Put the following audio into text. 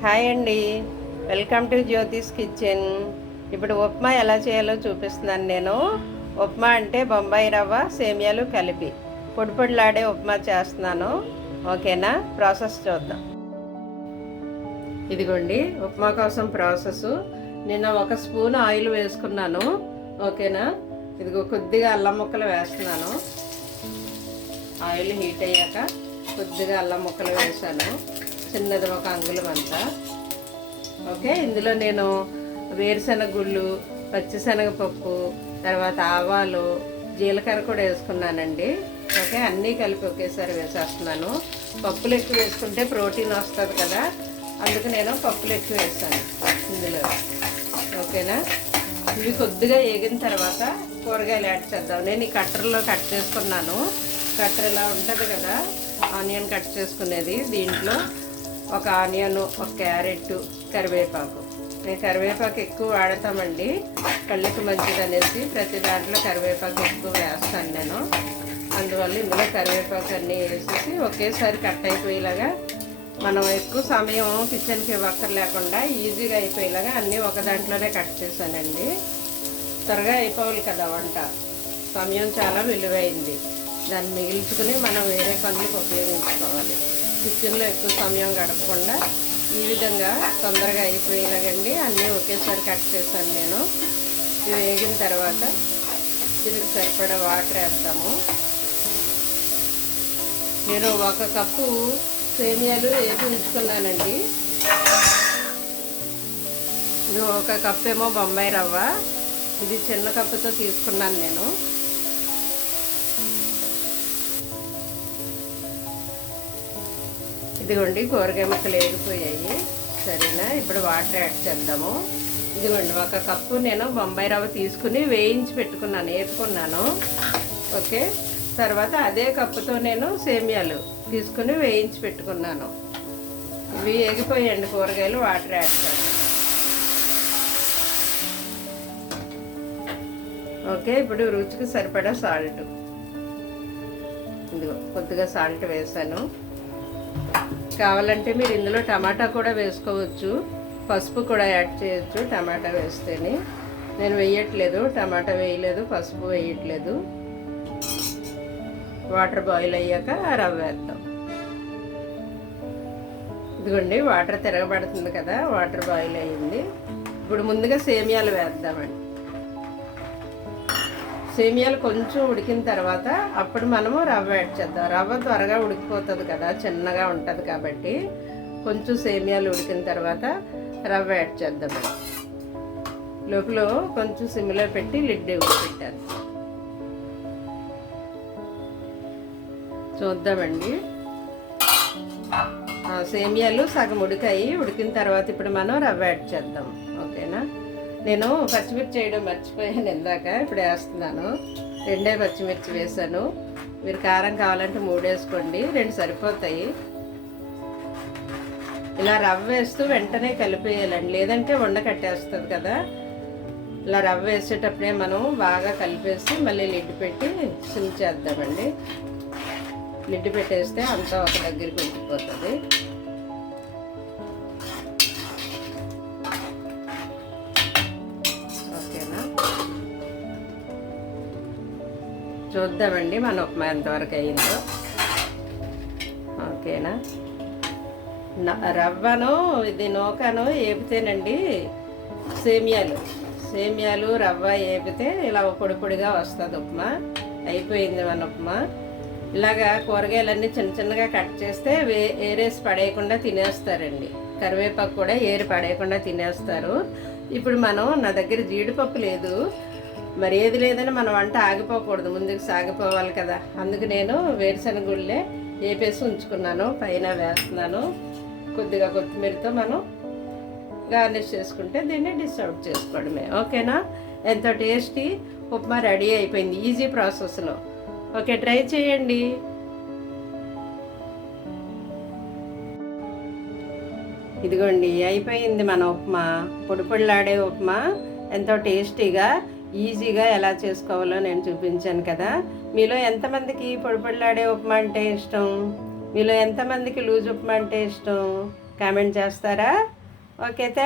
Hi అండి, welcome to Jyothish kitchen. ఇప్పుడు ఉప్మా ఎలా చేయాలో చూపిస్తున్నాను నేను. ఉప్మా అంటే బొంబాయి రవ్వ సేమియాలు కలిపి పొడి పొడిలాడే ఉప్మా చేస్తున్నాను. ఓకేనా? ప్రాసెస్ చూద్దాం. ఇదిగోండి ఉప్మా కోసం ప్రాసెస్. నేను 1 స్పూన్ ఆయిల్ వేసుకున్నాను. ఓకేనా? ఇదిగో కొద్దిగా అల్లం ముక్కలు వేస్తున్నాను. ఆయిల్ హీట్ అయ్యాక కొద్దిగా అల్లం ముక్కలు వేసాను, చిన్నది 1 అంగుళం అంతా. ఓకే, ఇందులో నేను వేరుశనగ గుళ్ళు, పచ్చిశనగపప్పు, తర్వాత ఆవాలు, జీలకర్ర కూడా వేసుకున్నానండి. ఓకే, అన్నీ కలిపి ఒకేసారి వేసేస్తున్నాను. పప్పులు ఎక్కువ వేసుకుంటే ప్రోటీన్ వస్తుంది కదా, అందుకు నేను పప్పులు ఎక్కువ వేసాను ఇందులో. ఓకేనా? ఇవి కొద్దిగా వేగిన తర్వాత కూరగాయలు యాడ్ చేద్దాం. నేను ఈ కట్టర్లో కట్ చేసుకున్నాను. కట్టర్ ఇలా ఉంటుంది కదా, ఆనియన్ కట్ చేసుకునేది. దీంట్లో 1 ఆనియన్, 1 క్యారెట్, కరివేపాకు. నేను కరివేపాకు ఎక్కువ వాడతామండి, కళ్ళకి మంచిది అనేసి ప్రతి దాంట్లో కరివేపాకు ఎక్కువ వేస్తాను నేను. అందువల్ల ఇందులో కరివేపాకు అన్నీ వేసేసి ఒకేసారి కట్ అయిపోయేలాగా, మనం ఎక్కువ సమయం కిచెన్కి ఇవ్వక్కర్ లేకుండా ఈజీగా అయిపోయేలాగా అన్నీ ఒక దాంట్లోనే కట్ చేశానండి. త్వరగా అయిపోవాలి కదా వంట, సమయం చాలా విలువైంది. దాన్ని మిగిల్చుకుని మనం వేరే పనులకు ఉపయోగించుకోవాలి. కిచెన్లో ఎక్కువ సమయం గడపకుండా ఈ విధంగా తొందరగా అయిపోయేలాగండి అన్నీ ఒకేసారి కట్ చేశాను నేను. ఇవి వేగిన తర్వాత దీనికి సరిపడా వాటర్ వేద్దాము. నేను 1 కప్పు సేమియాలు వేసి ఉంచుకున్నానండి. ఇది 1 కప్పు ఏమో బొంబాయి రవ్వ, ఇది చిన్న కప్పుతో తీసుకున్నాను నేను. ఇదిగోండి కూరగాయ ముక్కలు వేగిపోయాయి. సరేనా? ఇప్పుడు వాటర్ యాడ్ చేద్దాము. ఇదిగోండి 1 కప్పు నేను బొంబాయి రవ్వ తీసుకుని వేయించి పెట్టుకున్నాను, వేపుకున్నాను. ఓకే, తర్వాత అదే కప్పుతో నేను సేమియాలు తీసుకుని వేయించి పెట్టుకున్నాను. ఇవి వేగిపోయాయండి కూరగాయలు. వాటర్ యాడ్ చేద్దాం. ఓకే, ఇప్పుడు రుచికి సరిపడా సాల్ట్. ఇదిగో కొద్దిగా సాల్ట్ వేసాను. కావాలంటే మీరు ఇందులో టమాటా కూడా వేసుకోవచ్చు, పసుపు కూడా యాడ్ చేయొచ్చు టమాటా వేస్తేనే. నేను వేయట్లేదు, టమాటా వేయలేదు, పసుపు వేయట్లేదు. వాటర్ బాయిల్ అయ్యాక రవ్వ వేద్దాం. ఇదిగోండి వాటర్ తిరగబడుతుంది కదా, వాటర్ బాయిల్ అయ్యింది. ఇప్పుడు ముందుగా సేమియాలు వేద్దామండి. సేమియాలు కొంచెం ఉడికిన తర్వాత అప్పుడు మనము రవ్వ యాడ్ చేద్దాం. రవ్వ త్వరగా ఉడికిపోతుంది కదా, చిన్నగా ఉంటుంది కాబట్టి. కొంచెం సేమియాలు ఉడికిన తర్వాత రవ్వ యాడ్ చేద్దామండి. లోపల కొంచెం సిమ్లో పెట్టి లిడ్ పెట్టాను. చూద్దామండి. సేమియాలు సగం ఉడికాయి. ఉడికిన తర్వాత ఇప్పుడు మనం రవ్వ యాడ్ చేద్దాం. ఓకేనా? నేను పచ్చిమిర్చి చేయడం మర్చిపోయాను ఇందాక, ఇప్పుడు వేస్తున్నాను. 2 పచ్చిమిర్చి వేసాను. మీరు కారం కావాలంటే 3 వేసుకోండి, 2 సరిపోతాయి. ఇలా రవ్వ వేస్తూ వెంటనే కలిపేయాలండి, లేదంటే వండ కట్టేస్తుంది కదా. ఇలా రవ్వ వేసేటప్పుడే మనం బాగా కలిపేసి మళ్ళీ లిడ్ పెట్టి సిమ్ చేద్దామండి. లిడ్ పెట్టేస్తే అంతా ఒక దగ్గరికి ఉడికిపోతుంది. చూద్దామండి మన ఉప్మా ఎంతవరకు అయిందో. ఓకేనా? రవ్వను ఇది నూకను వేపితేనండి సేమియాలు రవ్వ వేపితే ఇలా పొడి పొడిగా వస్తుంది ఉప్మా. అయిపోయింది మన ఉప్మా. ఇలాగా కూరగాయలన్నీ చిన్న చిన్నగా కట్ చేస్తే ఏరేసి పడేయకుండా తినేస్తారండి. కరివేపాకు కూడా ఏరి పడేయకుండా తినేస్తారు. ఇప్పుడు నా దగ్గర జీడిపప్పు లేదు, మరి ఏది లేదని మన వంట ఆగిపోకూడదు, ముందుకు సాగిపోవాలి కదా. అందుకు నేను వేరుశనగ గుళ్ళే వేపేసి ఉంచుకున్నాను, పైన వేస్తున్నాను. కొద్దిగా కొత్తిమీరతో మనం గార్నిష్ చేసుకుంటే దీన్ని డిష్ అవుట్ చేసుకోవడమే. ఓకేనా? ఎంతో టేస్టీ ఉప్మా రెడీ అయిపోయింది, ఈజీ ప్రాసెస్లో. ఓకే, ట్రై చేయండి. ఇదిగోండి అయిపోయింది మన ఉప్మా. పొడి పొడిలాడే ఉప్మా ఎంతో టేస్టీగా ఈజీగా ఎలా చేసుకోవాలో నేను చూపించాను కదా. మీలో ఎంతమందికి పొడి పొడిలాడే ఉప్మా అంటే ఇష్టం? మీలో ఎంతమందికి లూజ్ ఉప్మా అంటే ఇష్టం? కామెంట్ చేస్తారా? Okay, thank